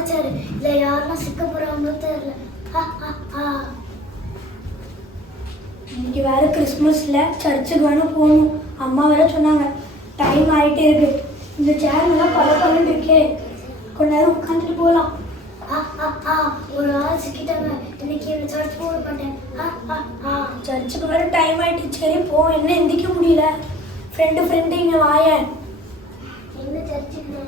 காப்பாச்சாரு. இல்லை யாருன்னா சிக்க போகிறாங்களோ தெரியல. இன்னைக்கு வேறு கிறிஸ்மஸில் சர்ச்சுக்கு வேணும் போகணும். அம்மா வேற சொன்னாங்க டைம் ஆகிட்டே இருக்கு. இந்த சேர்லாம் பழக்கம் இருக்கே, கொஞ்ச நேரம் உட்காந்துட்டு போகலாம். ஒரு ஆள் சிக்கிட்டாங்க. இன்னைக்கு சர்ச் போக மாட்டேன். சர்ச்சுக்கு வேறு டைம் ஆகிட்டு. சரி போ, என்ன எந்திக்க முடியல. ஃப்ரெண்டு இங்கே வாயேன். என்ன சர்ச்சுக்கு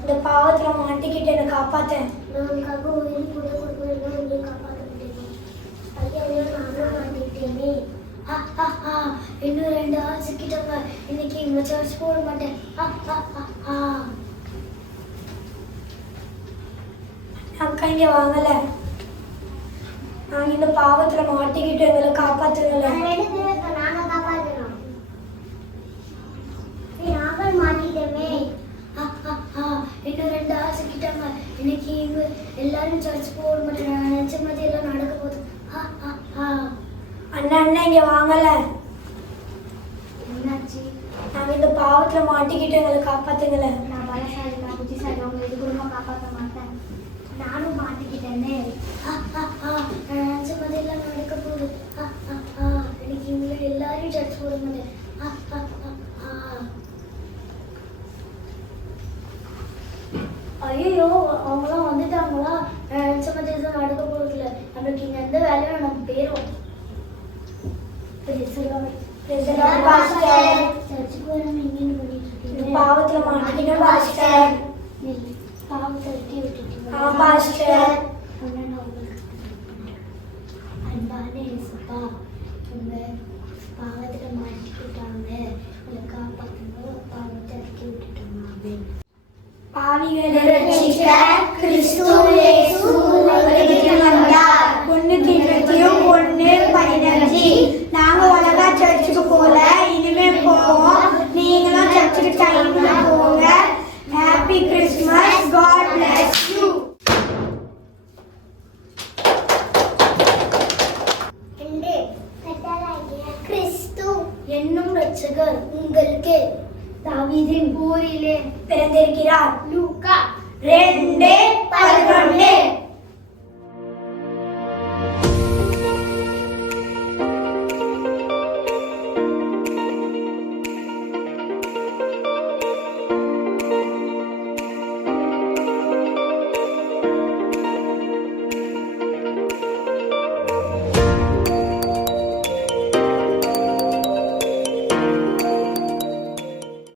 இந்த பாவத்தில் மாட்டிக்கிட்டு என்னை காப்பாற்றேன். நமக்காக உயிரி கூட கொடுக்கணும். நீ காப்பாற்ற முடியும். ஐயா நானும் மாட்டிக்கிட்டேனே. இன்னும் 2 ஆள் சிக்கிட்டாங்க. இன்னைக்கு இவங்க சர்ச் போட மாட்டேன். அக்கா இங்கே வாங்கலை. நாங்கள் இந்த பாவத்தில் மாட்டிக்கிட்டு எங்களை காப்பாற்றுங்கல்ல. நாங்கள் காப்பாற்றணும். நாங்கள் மாட்டிட்டோமே. இன்னும் 2 ஆள் சிக்கிட்டாங்க. இன்னைக்கு இவங்க எல்லாரும் சர்ச் போட மாட்டேன். நினச்ச மாதிரி எல்லாம் நடக்க போகுது. அண்ணா இங்கே வாங்கலை. என்னாச்சு? நாங்கள் இந்த பாவத்தில் மாட்டிக்கிட்டு எங்களை காப்பாற்றுங்களே. நான் பலசாலி, நான் புத்திசாலி. அவங்க எது குடும்பம் காப்பாற்ற மாட்டேன். நானும் மாட்டிக்கிட்டேனே. நினச்ச மாதிரி எல்லாம் நடக்க போகுது. இன்னைக்கு இவங்க எல்லாரையும் சர்ச் போட மாட்டேன். ஐயோ அவங்களாம் வந்துட்டாங்களா? நினச்ச மாதிரி தான் நடக்க போகிறதில்ல. நம்மளுக்கு இங்கே எந்த வேலையும் நம்ம பேரும் சர்ச்சுக்கு வர எங்கேன்னு பண்ணிட்டு இருக்கீங்க? பாவத்தில் மாட்டிக்கிட்டு பாஸ்டர். பாவத்தை வெட்டி விட்டுட்டீங்க. பாஸ்டர் அன்பான இயேசுப்பா, உங்க பாவத்துல மாட்டிக்கிட்டாங்க. உங்களை காப்பாற்றணும். பாவத்தை வெட்டி விட்டுட்டோம். பாவிகளை ரட்சிக்க கிறிஸ்து இயேசு உலகிற்கு வந்தார். 1 தீமோத்தேயு 1:15. நாங்க உலகா சர்ச்சுக்கு போல, இனிமே போவோம். நீங்களும் சர்ச்சுக்கு டைம்ல போங்க. Happy Christmas. God bless you. கிறிஸ்து என்னும் ரட்சகர் உங்களுக்கு தாவீதின் ஊரிலே பிறந்திருக்கிறார். லூக்கா 2:11.